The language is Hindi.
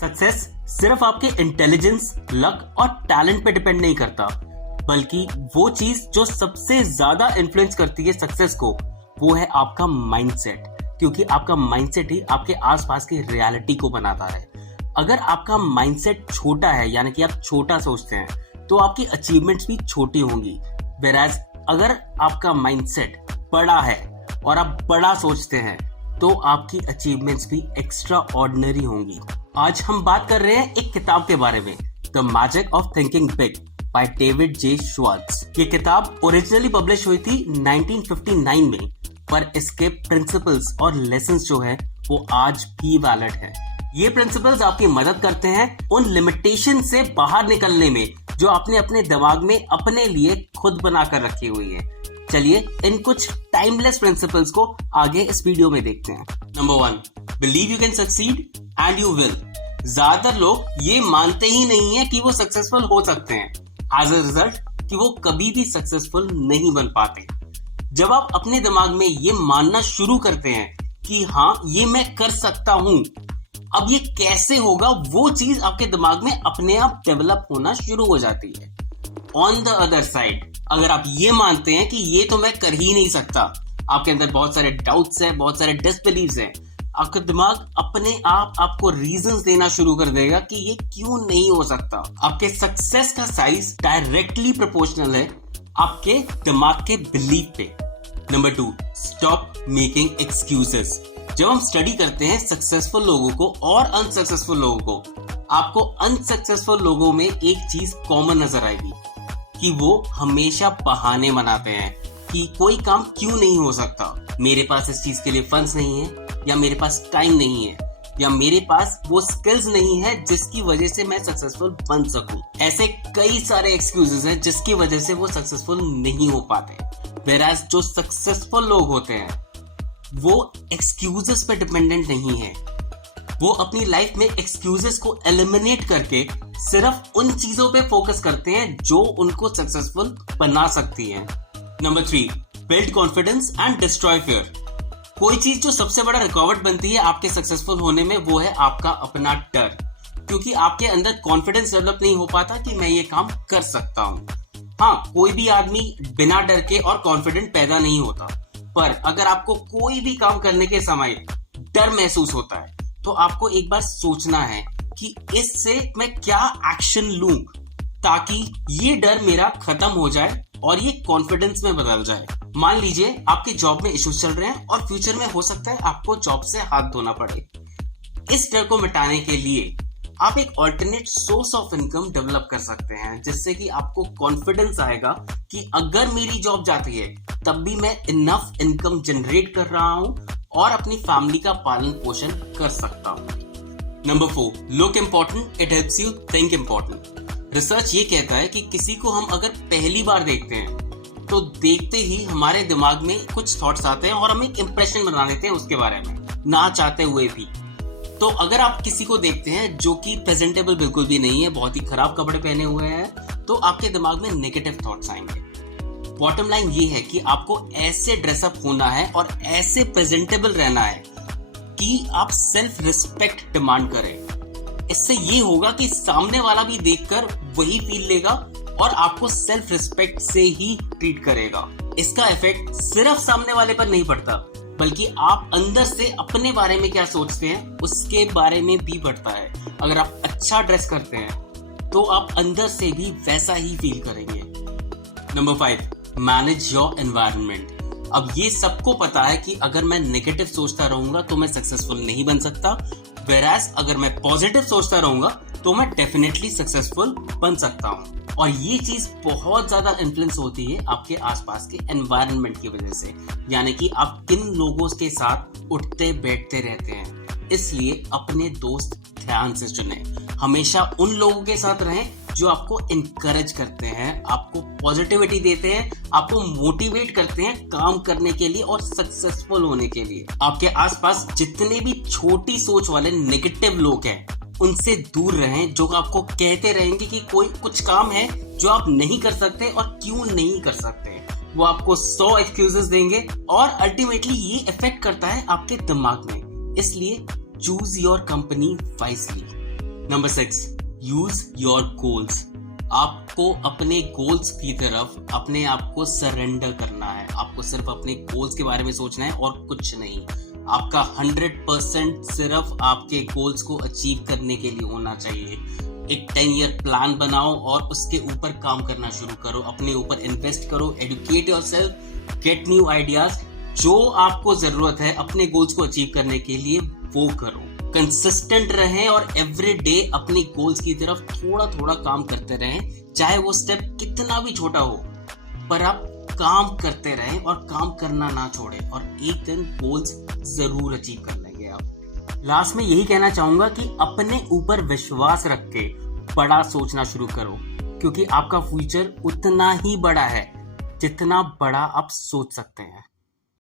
सक्सेस सिर्फ आपके इंटेलिजेंस, लक और टैलेंट पे डिपेंड नहीं करता, बल्कि वो चीज जो सबसे ज्यादा इन्फ्लुएंस करती है सक्सेस को, वो है आपका माइंडसेट। क्योंकि आपका माइंडसेट ही आपके आसपास की रियलिटी को बनाता है। अगर आपका माइंडसेट छोटा है, यानी कि आप छोटा सोचते हैं, तो आपकी अचीवमेंट्स भी छोटी होंगी। वेराज अगर आपका माइंडसेट बड़ा है और आप बड़ा सोचते हैं, तो आपकी अचीवमेंट्स भी एक्स्ट्रा ऑर्डिनरी होंगी। आज हम बात कर रहे हैं एक किताब के बारे में, the magic of thinking big by David J Schwartz. ये किताब ओरिजिनली पब्लिश हुई थी 1959 में, पर इसके प्रिंसिपल्स और लेसन्स जो है वो आज भी वैलिड है। ये प्रिंसिपल्स आपकी मदद करते हैं उन लिमिटेशन से बाहर निकलने में जो आपने अपने दिमाग में अपने लिए खुद बनाकर रखी हुई है। चलिए इन कुछ टाइमलेस प्रिंसिपल्स को आगे इस वीडियो में देखते हैं। Number 1, believe you can succeed and you will. ज्यादातर लोग ये मानते ही नहीं है कि वो सक्सेसफुल हो सकते हैं, एज अ रिजल्ट कि वो कभी भी सक्सेसफुल नहीं बन पाते। जब आप अपने दिमाग में ये मानना शुरू करते हैं कि हाँ ये मैं कर सकता हूं, अब ये कैसे होगा, वो चीज आपके दिमाग में अपने आप डेवलप होना शुरू हो जाती है। ऑन द अदर साइड, अगर आप ये मानते हैं कि ये तो मैं कर ही नहीं सकता, आपके अंदर बहुत सारे डाउट्स हैं, बहुत सारे डिसबिलीव्स हैं, आपका दिमाग अपने आप आपको रीजंस देना शुरू कर देगा कि ये क्यों नहीं हो सकता। आपके सक्सेस का साइज डायरेक्टली प्रोपोर्शनल है आपके दिमाग के बिलीफ पे। Number 2, stop making excuses. जब हम स्टडी करते हैं सक्सेसफुल लोगों को और अनसक्सेसफुल लोगों को, आपको अनसक्सेसफुल लोगों में एक चीज कॉमन नजर आएगी कि वो हमेशा बहाने बनाते हैं कि कोई काम क्यों नहीं हो सकता। मेरे पास इस चीज के लिए फंड्स नहीं है, या मेरे पास टाइम नहीं है, या मेरे पास वो स्किल्स नहीं है जिसकी वजह से मैं सक्सेसफुल बन सकूं। ऐसे कई सारे एक्सक्यूजेस हैं जिसकी वजह से वो सक्सेसफुल नहीं हो पाते। वेराज जो सक्सेसफुल लोग होते हैं वो एक्सक्यूजेस पे डिपेंडेंट नहीं है। वो अपनी लाइफ में एक्सक्यूजेस को एलिमिनेट करके सिर्फ उन चीजों पे फोकस करते हैं जो उनको सक्सेसफुल बना सकती हैं। Number 3, build confidence and destroy fear. कोई चीज जो सबसे बड़ा रुकावट बनती है आपके सक्सेसफुल होने में, वो है आपका अपना डर। क्योंकि आपके अंदर कॉन्फिडेंस डेवलप नहीं हो पाता कि मैं ये काम कर सकता हूँ। हाँ, कोई भी आदमी बिना डर के और कॉन्फिडेंट पैदा नहीं होता, पर अगर आपको कोई भी काम करने के समय डर महसूस होता है, तो आपको एक बार सोचना है कि इससे मैं क्या एक्शन लूं ताकि ये डर मेरा खत्म हो जाए और ये कॉन्फिडेंस में बदल जाए। मान लीजिए आपके जॉब में इश्यूज चल रहे हैं और फ्यूचर में हो सकता है आपको जॉब से हाथ धोना पड़े। इस डर को मिटाने के लिए आप एक alternate source of income develop कर सकते हैं, जिससे कि आपको कॉन्फिडेंस आएगा कि अगर मेरी जॉब जाती है तब भी मैं इनफ इनकम जनरेट कर रहा हूं और अपनी फैमिली का पालन पोषण कर सकता हूं। Number 4, look important, it helps you think important. Research ये कहता है कि किसी को हम अगर पहली बार देखते हैं तो देखते ही हमारे दिमाग में कुछ थॉट्स आते हैं और हम एक इंप्रेशन बना लेते हैं उसके बारे में, ना चाहते हुए भी। तो अगर आप किसी को देखते हैं जो कि प्रेजेंटेबल बिल्कुल भी नहीं है, बहुत ही खराब कपड़े पहने हुए हैं, तो आपके दिमाग में नेगेटिव थॉट्स आएंगे। बॉटम लाइन ये है कि आपको ऐसे ड्रेसअप होना है और ऐसे प्रेजेंटेबल रहना है कि आप सेल्फ रिस्पेक्ट डिमांड करें। इससे ये होगा कि सामने वाला भी देखकर वही फील लेगा और आपको सेल्फ रिस्पेक्ट से ही ट्रीट करेगा। इसका इफेक्ट सिर्फ सामने वाले पर नहीं पड़ता, बल्कि आप अंदर से अपने बारे में क्या सोचते हैं उसके बारे में भी बढ़ता है। अगर आप अच्छा ड्रेस करते हैं तो आप अंदर से भी वैसा ही फील करेंगे। Number 5, manage your environment. अब ये सबको पता है कि अगर मैं नेगेटिव सोचता रहूंगा तो मैं सक्सेसफुल नहीं बन सकता, वेराज अगर मैं पॉजिटिव सोचता रहूंगा तो मैं डेफिनेटली सक्सेसफुल बन सकता हूँ। और ये चीज बहुत ज्यादा इन्फ्लुएंस होती है आपके आसपास के एनवायरनमेंट की वजह से, यानी कि आप किन लोगों के साथ उठते बैठते रहते हैं। इसलिए अपने दोस्त ध्यान से चुनें, हमेशा उन लोगों के साथ रहें जो आपको इनकरेज करते हैं, आपको पॉजिटिविटी देते हैं, आपको मोटिवेट करते हैं काम करने के लिए और सक्सेसफुल होने के लिए। आपके आसपास जितने भी छोटी सोच वाले नेगेटिव लोग हैं उनसे दूर रहें, जो आपको कहते रहेंगे कि कोई कुछ काम है जो आप नहीं कर सकते और क्यों नहीं कर सकते। वो आपको 100 एक्सक्यूजेस देंगे और अल्टीमेटली ये इफेक्ट करता है आपके दिमाग में। इसलिए choose your company wisely. Number 6, use your goals. आपको अपने गोल्स की तरफ अपने आप को सरेंडर करना है। आपको सिर्फ अपने गोल्स के बारे में सोचना है और कुछ नहीं। आपका 100% सिर्फ आपके गोल्स को अचीव करने के लिए होना चाहिए। एक 10 ईयर प्लान बनाओ और उसके ऊपर काम करना शुरू करो। अपने ऊपर इन्वेस्ट करो, educate yourself, get new ideas. जो आपको जरूरत है अपने गोल्स को अचीव करने के लिए वो करो। कंसिस्टेंट रहें और एवरी डे अपने गोल्स की तरफ थोड़ा थोड़ा काम करते रहें, चाहे वो स्टेप कितना भी छोटा हो, पर आप काम करते रहें और काम करना ना छोड़ें और एक दिन गोल्स जरूर अचीव कर लेंगे आप। लास्ट में यही कहना चाहूंगा कि अपने ऊपर विश्वास रख के बड़ा सोचना शुरू करो, क्योंकि आपका फ्यूचर उतना ही बड़ा है जितना बड़ा आप सोच सकते हैं।